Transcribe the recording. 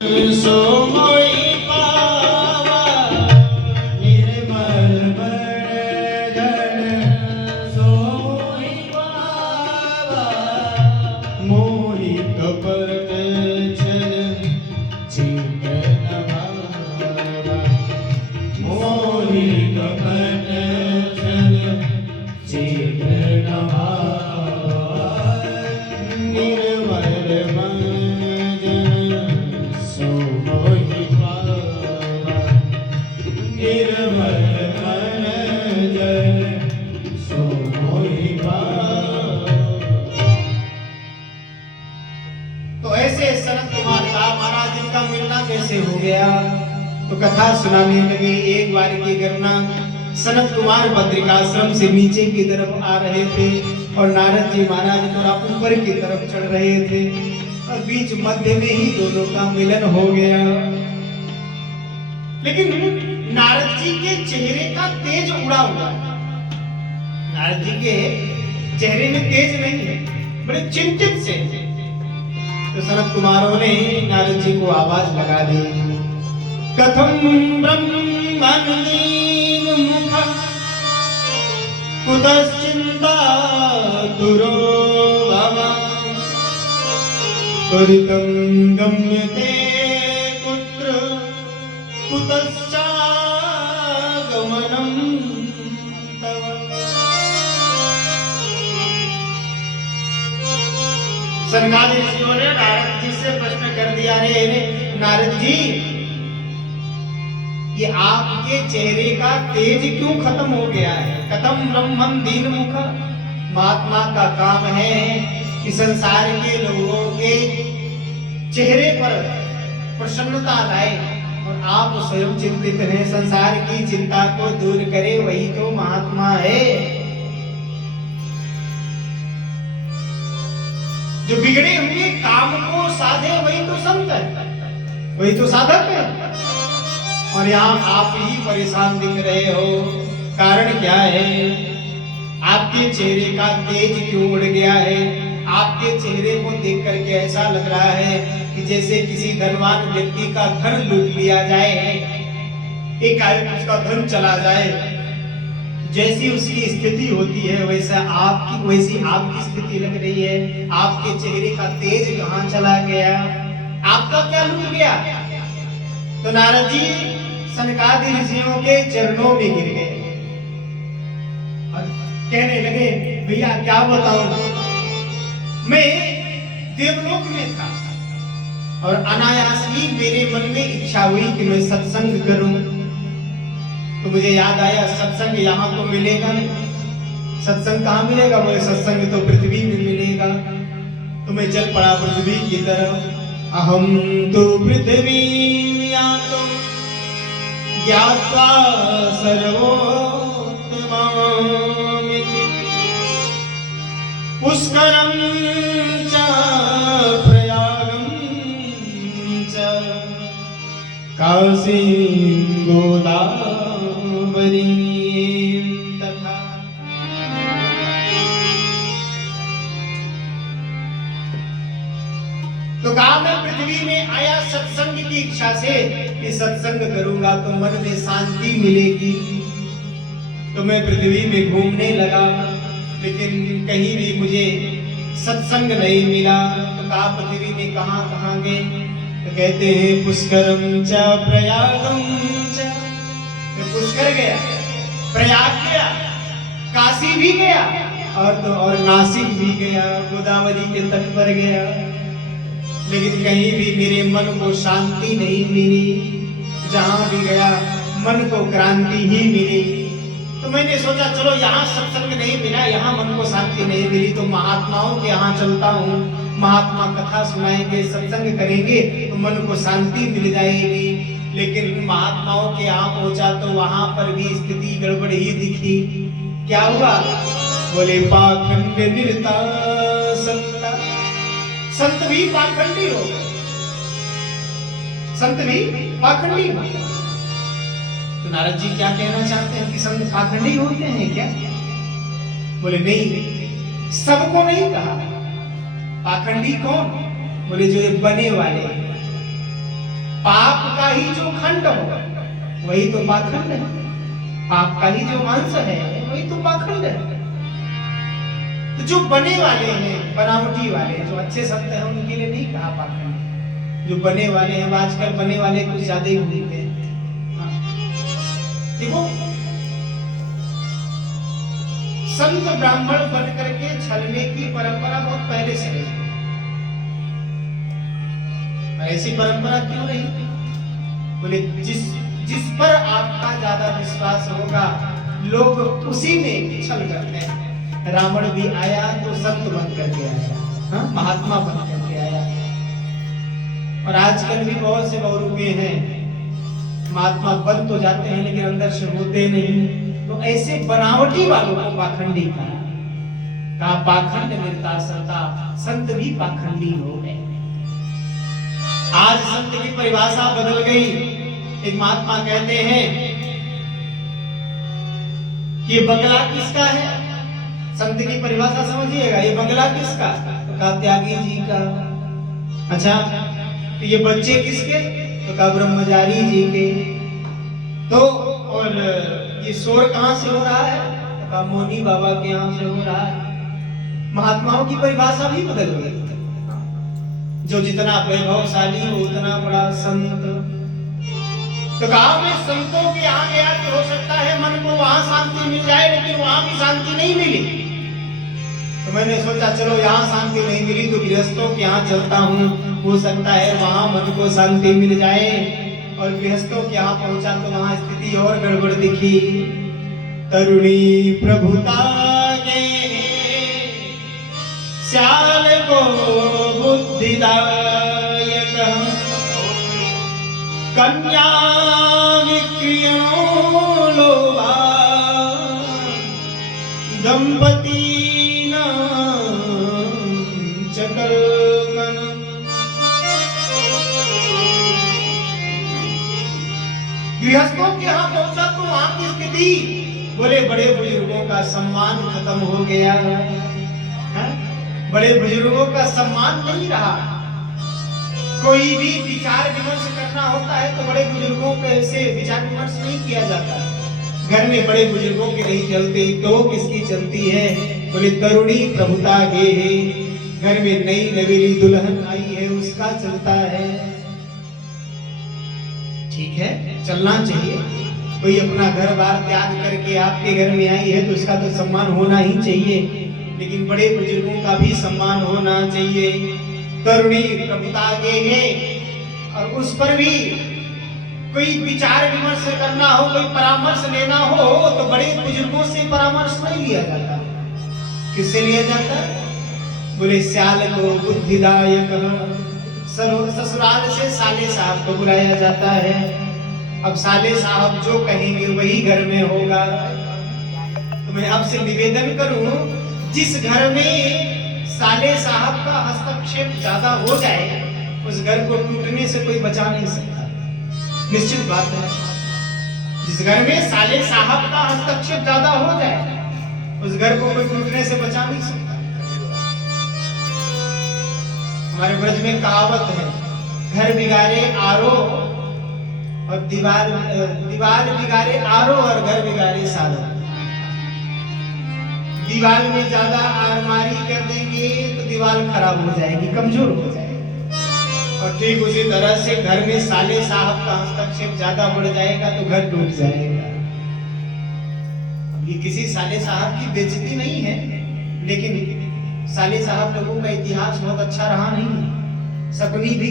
सो मोई पावा निर्मल बरगण सो मोई पावा मोहि कपट छल चिंतन भावा मोहि कपट छल चिंतन भावा निर्मल कैसे हो गया। तो कथा सुनाने लगे। एक बार की घटना, सनत कुमार बद्रिकाश्रम से नीचे की तरफ आ रहे थे और नारद जी महाराज थोड़ा ऊपर की तरफ चढ़ रहे थे और बीच मध्य में ही दोनों का मिलन हो गया। लेकिन नारद जी के चेहरे का तेज उड़ा हुआ। नारद जी के चेहरे में तेज नहीं है, बड़े चिंतित से। तो सनत कुमारों ने नारद जी को आवाज लगा दी। कथम ब्रह्मणीन मुख कुतश्चिंता दुरो भवा त्वरितं गम्यते कुत्र कुतश्चागमनं तव। सनकादिक ऋषियों ने नारद जी से प्रश्न कर दिया, रे नारद जी, ये आपके चेहरे का तेज क्यों खत्म हो गया है? कथम ब्रह्मन दीन मुख। महात्मा का काम है कि संसार के लोगों के चेहरे पर प्रसन्नता लाए और आप स्वयं चिंतित हैं, संसार की चिंता को दूर करे, वही तो महात्मा है। जो बिगड़े हुए काम को साधे वही तो संत है, वही तो साधक है। और यहाँ आप ही परेशान दिख रहे हो, कारण क्या है? आपके चेहरे का तेज क्यों उड़ गया है? आपके चेहरे को देख करके ऐसा लग रहा है कि जैसे किसी धनवान व्यक्ति का धन लूट लिया जाए, एकाएक उसका धन चला जाए, जैसी उसकी स्थिति होती है वैसी आपकी स्थिति लग रही है। आपके चेहरे का तेज कहाँ चला गया? आपका क्या लूट गया? तो नारद जी सनकादि ऋषियों के चरणों में गिर गए और कहने लगे, भैया क्या बताऊं, मैं देवलोक में था और अनायास ही मेरे मन में इच्छा हुई कि मैं सत्संग करूं। तो मुझे याद आया, सत्संग यहाँ तो मिलेगा नहीं। सत्संग कहाँ मिलेगा? बोले सत्संग तो पृथ्वी में मिलेगा। तो मैं चल पड़ा पृथ्वी की तरफ। अहम तो पृथ्वी ज्ञात्वा सर्वोत्तमामिति पुष्करं च प्रयागं च काशीं गोदावरीं तथा। तो कहा मैं पृथ्वी में आया सत्संग की इच्छा से कि सत्संग करूंगा तो मन में शांति मिलेगी। तो मैं पृथ्वी में घूमने लगा, लेकिन कहीं भी मुझे सत्संग नहीं मिला। तो कहा पृथ्वी में कहां कहां गए? तो कहते हैं पुष्करम च प्रयागम च। मैं पुष्कर गया, प्रयाग गया, काशी भी गया और नासिक भी गया, गोदावरी के तट पर गया, लेकिन कहीं भी मेरे मन को शांति नहीं मिली। जहां भी गया मन को क्रांति ही मिली। तो मैंने सोचा चलो यहाँ सत्संग नहीं मिला, यहाँ मन को शांति नहीं मिली, तो महात्माओं के यहाँ चलता हूँ। महात्मा कथा सुनाएंगे, सत्संग करेंगे तो मन को शांति मिल जाएगी। लेकिन महात्माओं के यहाँ पहुंचा तो वहां पर भी स्थिति गड़बड़ ही दिखी। क्या हुआ? बोले पाखंड निरता संता। संत भी पाखंडी हो गए, संत भी पाखंडी हो गए। तो नारद जी क्या कहना चाहते हैं कि संत पाखंडी होते हैं क्या? बोले नहीं, सबको नहीं कहा। पाखंडी कौन? बोले जो ये बने वाले, ही जो खंड हो वही तो पाखंड है, पाप का ही जो मांस है वही तो पाखंड है। तो जो बने वाले हैं, बनावटी वाले, जो अच्छे संत हैं उनके लिए नहीं कहा पाखंड। जो बने वाले हैं, आजकल बने वाले कुछ ज्यादा ही घूमते हैं। देखो, संत ब्राह्मण बन करके छलने की परंपरा बहुत पहले से रही। ऐसी परंपरा क्यों रही? बोले जिस पर आपका ज्यादा विश्वास होगा लोग उसी में छल करते हैं। रावण भी आया तो संत बन करके आया, हाँ, महात्मा बन करके आया। और आजकल भी बहुत से बहुरूपी हैं, महात्मा बन तो जाते हैं लेकिन अंदर से होते नहीं। तो ऐसे बनावटी वालों को पाखंडी कहा। पाखंड निर्ता सता, संत भी पाखंडी हो गए। आज संत की परिभाषा बदल गई। एक महात्मा कहते हैं कि बंगला किसका है? संत की परिभाषा समझिएगा, ये बंगला किसका? तो कहा त्यागी जी का। अच्छा, तो ये बच्चे किसके? तो कहा ब्रह्मचारी जी के। तो और ये शोर कहां से हो रहा है? तो कहा मौनी बाबा के यहां से हो रहा है। महात्माओं की परिभाषा भी बदल गई। जो जितना वैभवशाली हो उतना बड़ा संत। तो कहा मैं संतों के यहाँ गया कि हो सकता है मन को वहां शांति मिल जाए, लेकिन वहां भी शांति नहीं मिली। तो मैंने सोचा चलो यहाँ शांति नहीं मिली तो गृहस्थों के यहाँ चलता हूँ, हो सकता है वहां मन को शांति मिल जाए। और गृहस्थों के यहाँ पहुंचा तो वहां स्थिति और गड़बड़ दिखी। तरुणी प्रभुता गे श्याल को बुद्धिदायक कन्या विक्रियणो लोभा दंपती चकलकन। गृहस्थों के यहाँ पहुंचा तो वहां की स्थिति, बोले बड़े बुजुर्गों का सम्मान खत्म हो गया है। बड़े बुजुर्गों का सम्मान नहीं रहा। कोई भी विचार विमर्श करना होता है तो बड़े बुजुर्गों के से विचार विमर्श नहीं किया जाता। घर में बड़े बुजुर्गों के नहीं चलते तो किसकी चलती है? बोले तरुणी प्रभुता गे है, घर में नई नवेली दुल्हन आई है उसका चलता है। ठीक है, चलना चाहिए। कोई अपना घर बार त्याग करके आपके घर में आई है तो उसका तो सम्मान होना ही चाहिए, लेकिन बड़े बुजुर्गों का भी सम्मान होना चाहिए। तरुणी प्रभुता गे है, और उस पर भी कोई विचार विमर्श करना हो, कोई परामर्श लेना हो तो बड़े बुजुर्गों से परामर्श नहीं लिया जाता। किससे लिया जाता? बोले श्याल को बुद्धिदायक। ससुराल से साले साहब को बुलाया जाता है। अब साले साहब जो कहेंगे वही घर में होगा। तो मैं आपसे निवेदन करूं, जिस घर में साले साहब का हस्तक्षेप ज्यादा हो जाए उस घर को टूटने से कोई बचा नहीं सकता। निश्चित बात है, जिस घर में साले साहब का हस्तक्षेप ज्यादा हो जाए उस घर को कोई टूटने से बचा नहीं सकता। हमारे ब्रज में कहावत है, घर बिगाड़े आरो और दीवार बिगाड़े आरो और घर बिगाड़े सालो। दीवार में ज्यादा आरमारी कर देंगे तो दीवार खराब हो जाएगी, कमजोर हो जाएगी। और ठीक उसी तरह से घर में साले साहब का हस्तक्षेप ज्यादा बढ़ जाएगा तो घर टूट जाएगा। अब ये किसी साले साहब की बेइज्जती नहीं है, लेकिन साले साहब लोगों का इतिहास बहुत अच्छा रहा नहीं। सपनी भी